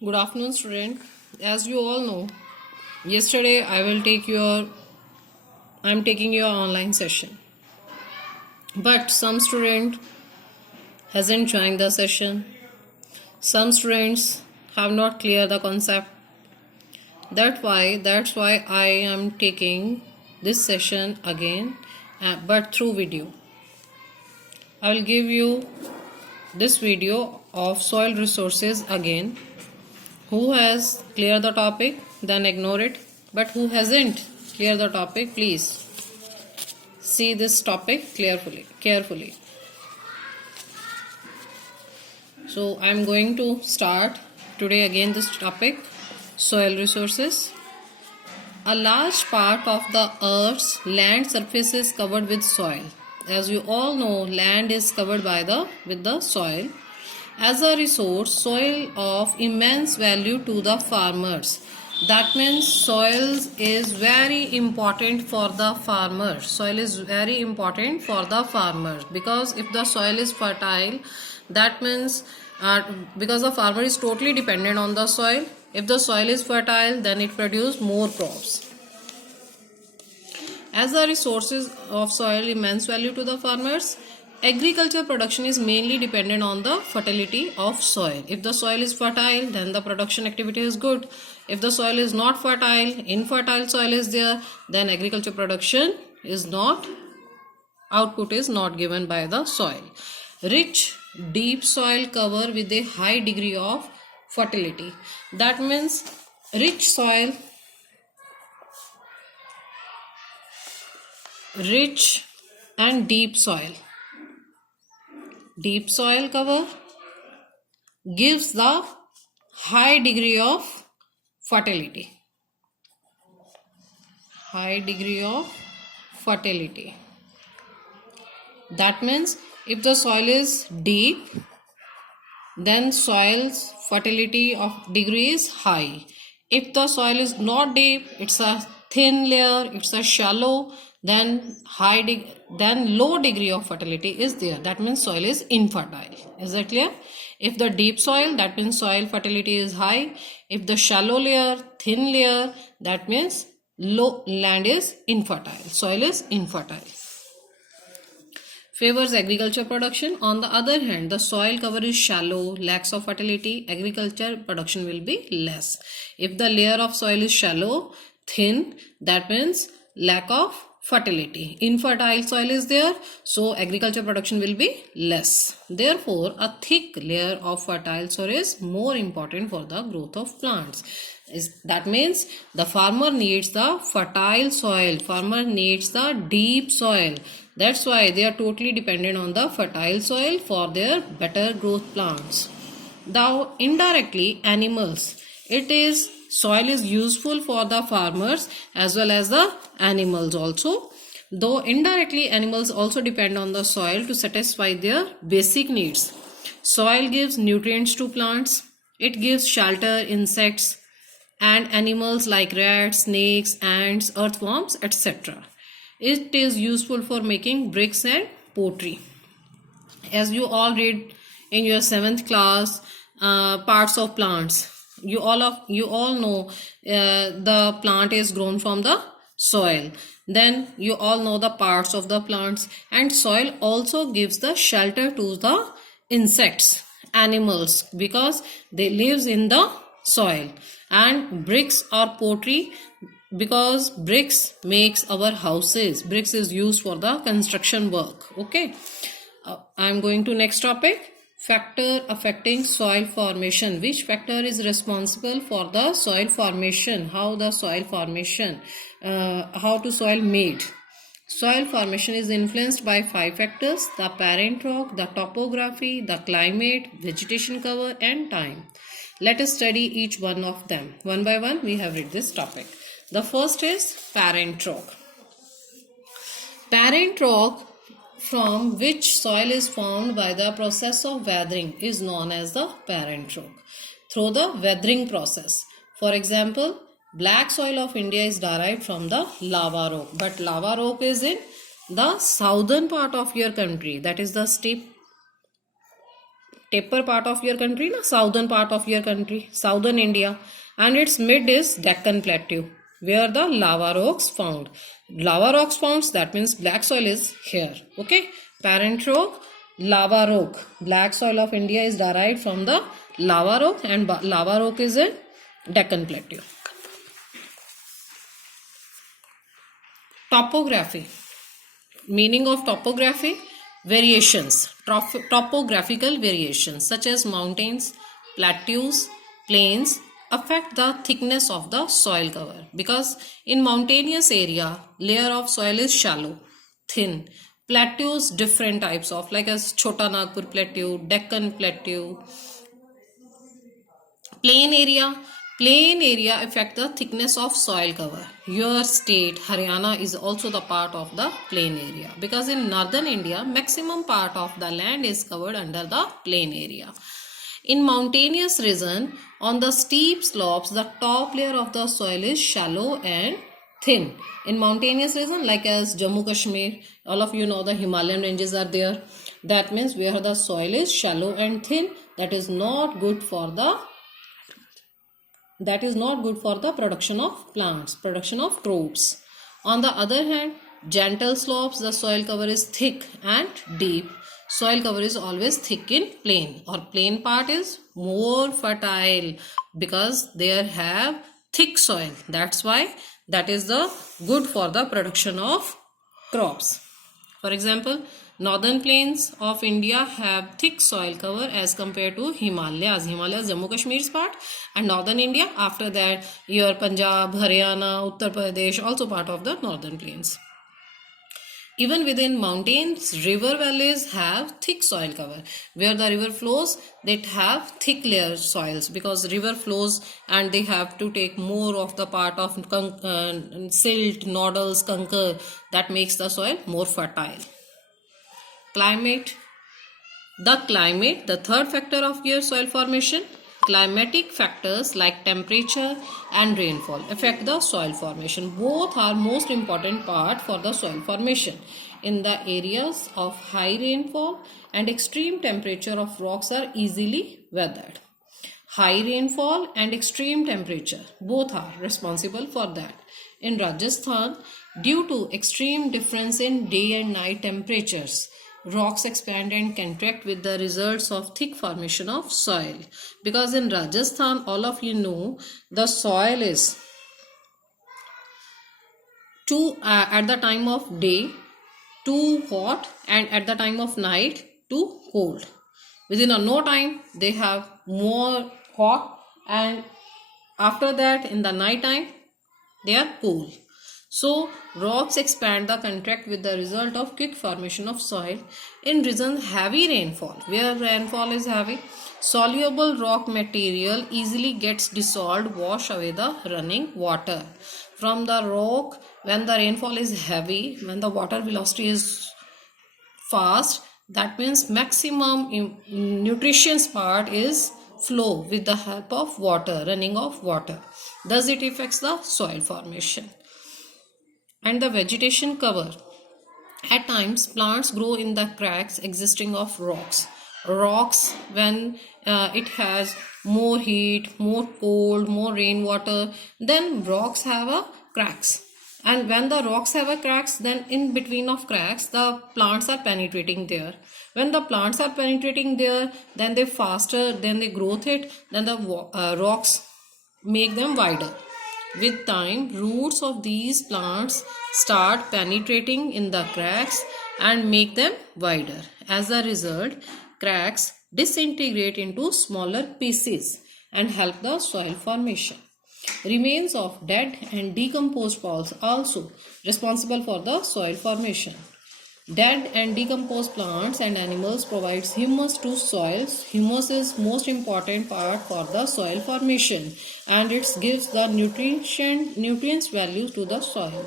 Good afternoon, student. As you all know, yesterday I'm taking your online session. But some student hasn't joined the session. Some students have not cleared the concept. That's why I am taking this session again, but through video. I will give you this video of soil resources again. Who has cleared the topic, then ignore it. But who hasn't cleared the topic, please see this topic carefully. So I am going to start today again this topic, soil resources. A large part of the earth's land surface is covered with soil. As you all know, land is covered with the soil. As a resource, soil of immense value to the farmers. That means soil is very important for the farmers. Soil is very important for the farmers because if the soil is fertile, that means because the farmer is totally dependent on the soil. If the soil is fertile, then it produces more crops. As the resources of soil immense value to the farmers, agriculture production is mainly dependent on the fertility of soil. If the soil is fertile, then the production activity is good. If the soil is not fertile, infertile soil is there, then agriculture production is not, output is not given by the soil. Rich, deep soil cover with a high degree of fertility. That means rich and deep soil. Deep soil cover gives the high degree of fertility. High degree of fertility. That means if the soil is deep, then soil's fertility of degree is high. If the soil is not deep, it's a thin layer, it's a shallow, then low degree of fertility is there. That means soil is infertile. Is that clear? If the deep soil, that means soil fertility is high. If the shallow layer, thin layer, that means land is infertile. Soil is infertile. Favors agriculture production. On the other hand, the soil cover is shallow, lacks of fertility, agriculture production will be less. If the layer of soil is shallow, thin, that means lack of fertility. Infertile soil is there, so agriculture production will be less. Therefore, a thick layer of fertile soil is more important for the growth of plants. That means the farmer needs the fertile soil, farmer needs the deep soil. That's why they are totally dependent on the fertile soil for their better growth plants. Now, indirectly, animals. Soil is useful for the farmers as well as the animals also. Though indirectly, animals also depend on the soil to satisfy their basic needs. Soil gives nutrients to plants. It gives shelter, insects, and animals like rats, snakes, ants, earthworms, etc. It is useful for making bricks and pottery. As you all read in your 7th class, parts of plants. You all know the plant is grown from the soil. Then you all know the parts of the plants, and soil also gives the shelter to the insects, animals, because they lives in the soil. And bricks or pottery, because bricks makes our houses. Bricks is used for the construction work. Okay, I am going to next topic. Factor affecting soil formation. Which factor is responsible for the soil formation? How the soil formation, how to soil made? Soil formation is influenced by 5 factors: the parent rock, the topography, the climate, vegetation cover, and time. Let us study each one of them. One by one, we have read this topic. The first is parent rock. Parent rock, from which soil is formed by the process of weathering, is known as the parent rock through the weathering process. For example, black soil of India is derived from the lava rock, but lava rock is in the southern part of your country, that is the steppe taper part of your country, na, southern part of your country, southern India, and its mid is Deccan Plateau, where the lava rocks found. Lava rocks found, that means black soil is here. Okay, parent rock, lava rock. Black soil of India is derived from the lava rock, and lava rock is in Deccan Plateau. Topography. Meaning of topography: variations, topographical variations such as mountains, plateaus, plains affect the thickness of the soil cover, because in mountainous area layer of soil is shallow, thin. Plateaus, different types of, like as Chota Nagpur Plateau, Deccan Plateau. Plain area affect the thickness of soil cover. Your state Haryana is also the part of the plain area, because in northern India maximum part of the land is covered under the plain area. In mountainous region, on the steep slopes the top layer of the soil is shallow and thin. In mountainous region, like as Jammu Kashmir, all of you know the Himalayan ranges are there. That means where the soil is shallow and thin, that is not good for the production of plants, production of crops. On the other hand, gentle slopes, the soil cover is thick and deep. Soil cover is always thick in plain, or plain part is more fertile because they have thick soil. That's why that is the good for the production of crops. For example, northern plains of India have thick soil cover as compared to Himalayas. Himalayas, Jammu Kashmir's part, and northern India. After that, your Punjab, Haryana, Uttar Pradesh, also part of the northern plains. Even within mountains, river valleys have thick soil cover. Where the river flows, they have thick layer soils, because river flows and they have to take more of the part of silt, nodules, conker, that makes the soil more fertile. Climate. The third factor of your soil formation. Climatic factors like temperature and rainfall affect the soil formation. Both are most important part for the soil formation. In the areas of high rainfall and extreme temperature of rocks are easily weathered. High rainfall and extreme temperature, both are responsible for that. In Rajasthan, due to extreme difference in day and night temperatures, rocks expand and contract with the results of thick formation of soil. Because in Rajasthan, all of you know, the soil is at the time of day too hot, and at the time of night too cold. Within no time they have more hot, and after that in the night time they are cool. So rocks expand the contract with the result of quick formation of soil. In regions heavy rainfall, where rainfall is heavy, soluble rock material easily gets dissolved, wash away the running water from the rock. When the rainfall is heavy, when the water velocity is fast, that means maximum nutritious part is flow with the help of water, running of water. Thus it affects the soil formation. And the vegetation cover. At times plants grow in the cracks existing of rocks. Rocks, when it has more heat, more cold, more rainwater, then rocks have a cracks. And when the rocks have a cracks, then in between of cracks the plants are penetrating there. When the plants are penetrating there, then they faster, then they growth it, then the rocks make them wider. With time, roots of these plants start penetrating in the cracks and make them wider. As a result, cracks disintegrate into smaller pieces and help the soil formation. Remains of dead and decomposed plants also responsible for the soil formation. Dead and decomposed plants and animals provides humus to soils. Humus is most important part for the soil formation, and it gives the nutrients value to the soil.